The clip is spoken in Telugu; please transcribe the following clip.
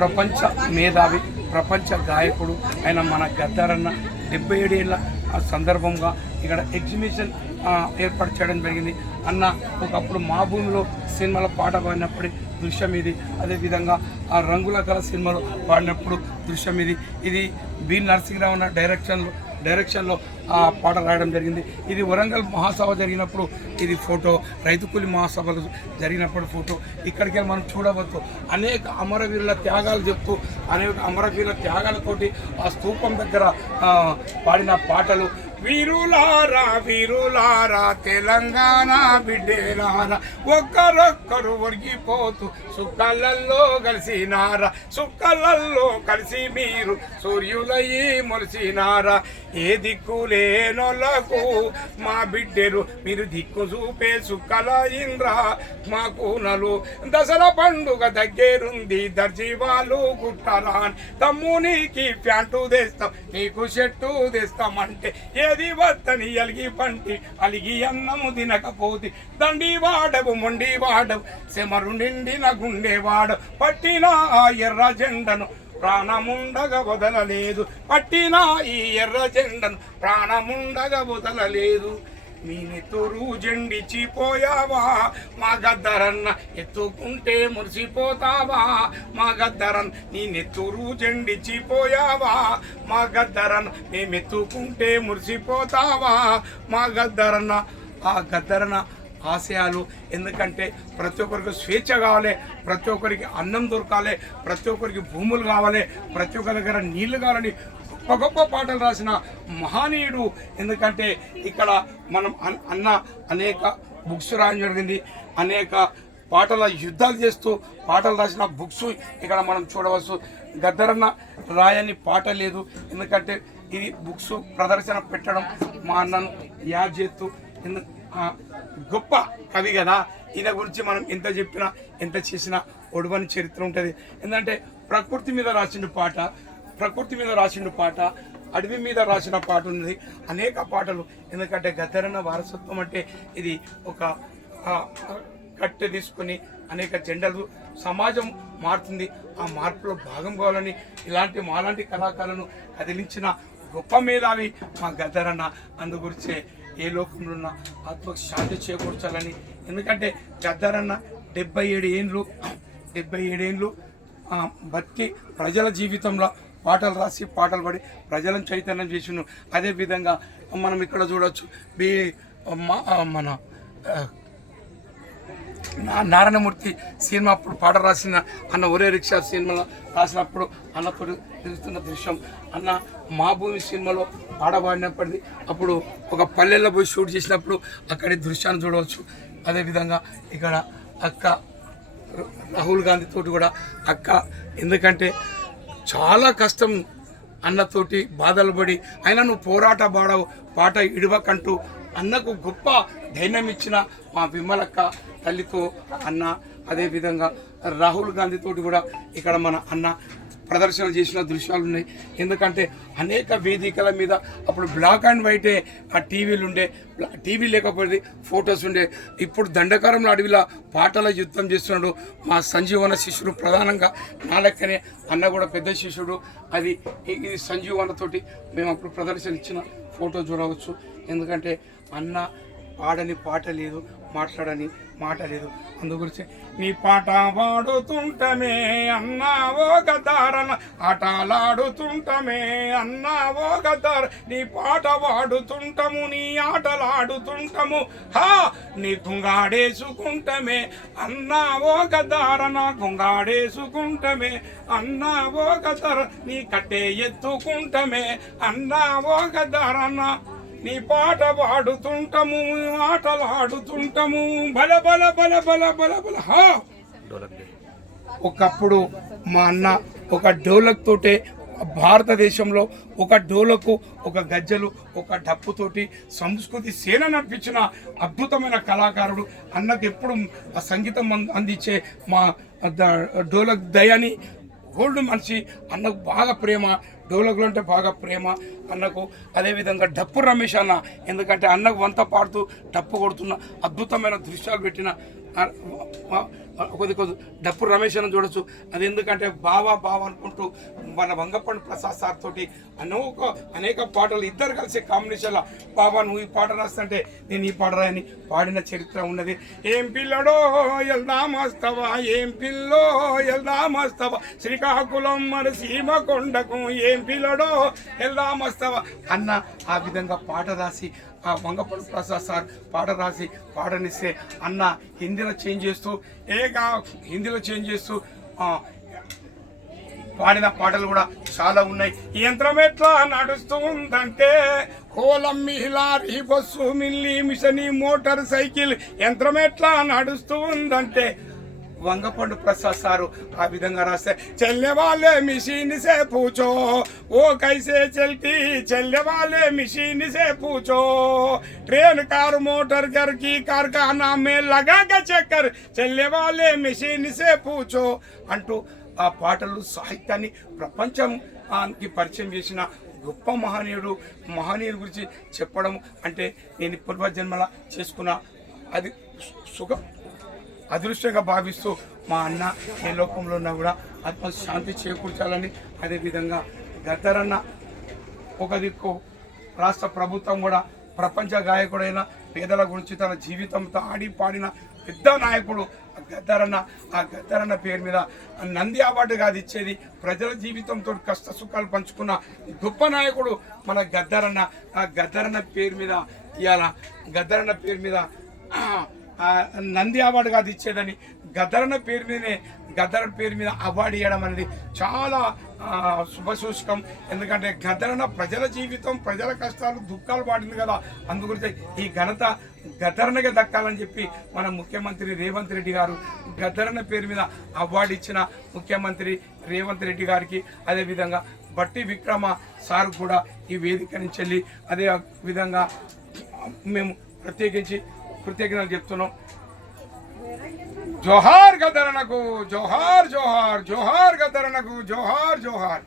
ప్రపంచ మేధావి ప్రపంచ గాయకుడు ఆయన మన గద్దారన్న డెబ్బై ఏడేళ్ళ ఆ సందర్భంగా ఇక్కడ ఎగ్జిబిషన్ ఏర్పాటు చేయడం జరిగింది. అన్న ఒకప్పుడు మా భూమిలో సినిమాలో పాట పాడినప్పుడు దృశ్యం ఇది. అదేవిధంగా ఆ రంగుల కళ సినిమాలో పాడినప్పుడు దృశ్యం ఇది. ఇది బి నరసింహరావు అన్న డైరెక్షన్లో డైరెక్షన్లో ఆ పాట రాయడం జరిగింది. ఇది వరంగల్ మహాసభ జరిగినప్పుడు ఇది ఫోటో రైతు కూలి మహాసభలు జరిగినప్పుడు ఫోటో. ఇక్కడికి వెళ్ళి మనం చూడవచ్చు. అనేక అమరవీరుల త్యాగాలు చెప్తూ అనేక అమరవీరుల త్యాగాలతోటి ఆ స్తూపం దగ్గర పాడిన పాటలు వీరులారా వీరులారా తెలంగాణ బిడ్డేలారా ఒక్కరొక్కరు ఒరిగిపోతూ సుక్కలల్లో కలిసినారా సుక్కలల్లో కలిసి మీరు సూర్యులయ్యి మొలిసినారా. ఏ దిక్కు లేనోళ్ళకు మా బిడ్డెరు మీరు దిక్కు చూపే సుక్కల ఇంద్ర మా కూనలు దసరా పండుగ దగ్గరుంది దర్జీ దర్జీవాలు కుట్టాలని తమ్మునికి ప్యాంటు తెస్తాం నీకు షర్టు తెస్తామంటే ఏది వత్తని అలిగి పంటి అలిగి అన్నము తినకపోతే దండి వాడవు మొండి వాడవు సెమరు నిండిన గుండె వాడ పట్టిన ఆ ఎర్ర జెండను ప్రాణముండగ వదలలేదు. పట్టిన ఈ ఎర్ర జెండను ప్రాణముండగ వదలలేదు. మీ నెత్తురు జెండిచిపోయావా? మా గద్దరన్న ఎత్తుకుంటే మురిసిపోతావా? మా గద్దరన్ నేనెత్తురు నెత్తురు జెండిచిపోయావా? మా గద్దరన్న మేమెత్తుకుంటే మురిసిపోతావా? మా గద్దరన్న ఆ గద్దరన్న ఆశయాలు ఎందుకంటే ప్రతి ఒక్కరికి స్వేచ్ఛ కావాలి ప్రతి ఒక్కరికి అన్నం దొరకాలి ప్రతి ఒక్కరికి భూములు కావాలి ప్రతి ఒక్కరి దగ్గర నీళ్ళు కావాలని గొప్ప గొప్ప పాటలు రాసిన మహనీయుడు. ఎందుకంటే ఇక్కడ మనం అన్న అనేక బుక్స్ రాయడం జరిగింది. అనేక పాటల యుద్ధాలు చేస్తూ పాటలు రాసిన బుక్స్ ఇక్కడ మనం చూడవచ్చు. గద్దరన్న రాయని పాట లేదు. ఎందుకంటే ఇది బుక్స్ ప్రదర్శన పెట్టడం మా అన్నను యాద్ చేస్తూ ఎందు గొప్ప కవి కదా. ఈయన గురించి మనం ఎంత చెప్పినా ఎంత చేసినా ఒడవని చరిత్ర ఉంటుంది. ఎందుకంటే ప్రకృతి మీద రాసిన పాట ప్రకృతి మీద రాసిన పాట అడవి మీద రాసిన పాట ఉన్నది. అనేక పాటలు. ఎందుకంటే గద్దరన్న వారసత్వం అంటే ఇది ఒక కట్టె తీసుకొని అనేక జెండలు సమాజం మారుతుంది. ఆ మార్పులో భాగం కావాలని ఇలాంటి మాలాంటి కళాకారులను కదిలించిన గొప్ప మేధావి మా గద్దరన్న. అందు గురించే ఏ లోకంలో ఉన్న ఆత్మకు శాంతి చేకూర్చాలని. ఎందుకంటే గద్దరన్న డెబ్బై ఏడు ఏండ్లు డెబ్బై ఏడేండ్లు బతికి ప్రజల జీవితంలో పాటలు రాసి పాటలు పడి ప్రజలను చైతన్యం చేసిండు. అదేవిధంగా మనం ఇక్కడ చూడవచ్చు బి మన నారాయణమూర్తి సినిమా అప్పుడు పాట రాసిన అన్న ఒరే రిక్షా సినిమాలో రాసినప్పుడు అన్నతో తిరుగుతున్న దృశ్యం. అన్న మా భూమి సినిమాలో పాట పాడినప్పటిది అప్పుడు ఒక పల్లెల్లో పోయి షూట్ చేసినప్పుడు అక్కడి దృశ్యాన్ని చూడవచ్చు. అదేవిధంగా ఇక్కడ అక్క రాహుల్ గాంధీ తోటి కూడా అక్క ఎందుకంటే చాలా కష్టం అన్నతోటి బాధలు పడి అయినా నువ్వు పోరాట బాడవు పాట ఇడవకంటూ అన్నకు గొప్ప ధైర్యం ఇచ్చిన మా విమలక్క తల్లితో అన్న అదేవిధంగా రాహుల్ గాంధీతో కూడా ఇక్కడ మన అన్న ప్రదర్శన చేసిన దృశ్యాలు ఉన్నాయి. ఎందుకంటే అనేక వేదికల మీద అప్పుడు బ్లాక్ అండ్ వైటే ఆ టీవీలు ఉండే టీవీ లేకపోతే ఫొటోస్ ఉండే. ఇప్పుడు దండకారంలో అడవిలో పాటల యుద్ధం చేస్తున్నాడు మా సంజీవన శిష్యుడు ప్రధానంగా. నా లెక్కనే అన్న కూడా పెద్ద శిష్యుడు. అది ఇది సంజీవనతోటి మేము అప్పుడు ప్రదర్శన ఇచ్చిన ఫోటో చూడవచ్చు. ఎందుకంటే అన్న పాడని పాట లేదు మాట్లాడని మాట లేదు. అందుగురించి నీ పాట పాడుతుంటమే అన్నావో గదారన ఆటలాడుతుంటమే అన్నావో గదార నీ పాట పాడుతుంటము నీ ఆటలాడుతుంటము హా నీ గుంగాడేసుకుంటమే అన్నావో గదారన గుంగాడేసుకుంటమే అన్నావో గదార నీ కట్టే ఎత్తుకుంటమే అన్నావో గదారన నీ పాట పాడుతుంటము ఆటలాడుతుంటము బల బల బల బల బల బల. హా! ఒకప్పుడు మా అన్న ఒక డోలక్ తోటే భారతదేశంలో ఒక డోలకు ఒక గజ్జలు ఒక డప్పుతోటి సంస్కృతి సేన నడిపించిన అద్భుతమైన కళాకారుడు. అన్నకు ఎప్పుడు ఆ సంగీతం అంద- అందించే మా డోలక్ దయని గోల్డ్ మనిషి అన్నకు బాగా ప్రేమ డోలకులు అంటే బాగా ప్రేమ అన్నకు అదేవిధంగా డప్పు రమేష్ అన్న. ఎందుకంటే అన్నకు వంత పాడుతూ డప్పు కొడుతున్న అద్భుతమైన దృశ్యాలు పెట్టిన కొద్ది కొద్ది డప్పు రమేష్ అని చూడొచ్చు. అది ఎందుకంటే బావా బావా అనుకుంటూ మన వంగపండు ప్రసాద్ సార్ తోటి అనేక అనేక పాటలు ఇద్దరు కలిసి కాంబినేషన్లో బాబా నువ్వు ఈ పాట రాస్తుంటే నేను ఈ పాట రాయని పాడిన చరిత్ర ఉన్నది. ఏం పిల్లడో ఎల్దామస్తవా ఏం పిల్లో ఎల్దామస్తవా శ్రీకాకుళం మన సీమ కొండకు ఏం పిల్లడో ఎల్దామస్తవా అన్న ఆ విధంగా పాట రాసి ఆ వంగపల్లి ప్రసాద్ సార్ పాట రాసి పాడనిస్తే అన్న హిందీలో చేంజ్ చేస్తూ ఏగా హిందీలో చేంజ్ చేస్తూ పాడిన పాటలు కూడా చాలా ఉన్నాయి. యంత్రం ఎట్లా నడుస్తూ ఉందంటే కోలమ్మి లారీ బస్సు మిల్లి మిషని మోటార్ సైకిల్ యంత్రం ఎట్లా నడుస్తూ ఉందంటే వంగపండు ప్రసాద్ సారు ఆ విధంగా రాస్తే చెల్లెవాళ్ళే మిషన్ సే పూచో ఓ కైసే చెల్తి చెల్లెవాళ్ళే మిషన్ సే పూచో. ట్రైన్ కారు మోటార్ గర్కి కార్ఖానా మే లగాక చక్కర్ చెల్లెవాళ్ళే మిషన్ సే పూచో. అంటూ ఆ పాటలు సాహిత్యాన్ని ప్రపంచం పరిచయం చేసిన గొప్ప మహనీయుడు మహనీయుడి గురించి చెప్పడం అంటే నేను పూర్వజన్మలా చేసుకున్న అది సుఖం అదృష్టంగా భావిస్తూ మా అన్న ఏ లోకంలో ఉన్నా కూడా ఆత్మ శాంతి చేకూర్చాలని అదేవిధంగా గద్దరన్న ఒక దిక్కు రాష్ట్ర ప్రభుత్వం కూడా ప్రపంచ గాయకుడైన పేదల గురించి తన జీవితంతో ఆడి పాడిన పెద్ద నాయకుడు గద్దరన్న. ఆ గద్దరన్న పేరు మీద నంది అవార్డు కాదు ఇచ్చేది ప్రజల జీవితంతో కష్ట సుఖాలు పంచుకున్న గొప్ప నాయకుడు మన గద్దరన్న. ఆ గద్దరన్న పేరు మీద ఇవాళ గద్దరన్న పేరు మీద నంది అవార్డు కాదు ఇచ్చేదని గద్దరన్న పేరు మీదనే గద్దరన్న పేరు మీద అవార్డు ఇవ్వడం అనేది చాలా శుభసూచకం. ఎందుకంటే గద్దరన్న ప్రజల జీవితం ప్రజల కష్టాలు దుఃఖాలు పాడింది కదా. అందుగురించి ఈ ఘనత గదరనగా దక్కాలని చెప్పి మన ముఖ్యమంత్రి రేవంత్ రెడ్డి గారు గద్దరన్న పేరు మీద అవార్డు ఇచ్చిన ముఖ్యమంత్రి రేవంత్ రెడ్డి గారికి అదేవిధంగా బట్టి విక్రమ సార్ కూడా ఈ వేదిక నుంచి వెళ్ళి అదే విధంగా మేము ప్రత్యేకించి కృతజ్ఞతలు చెప్తున్నాం. జోహార్ గదరణకు జోహార్ జోహార్ జోహార్ గదరణకు జోహార్ జోహార్.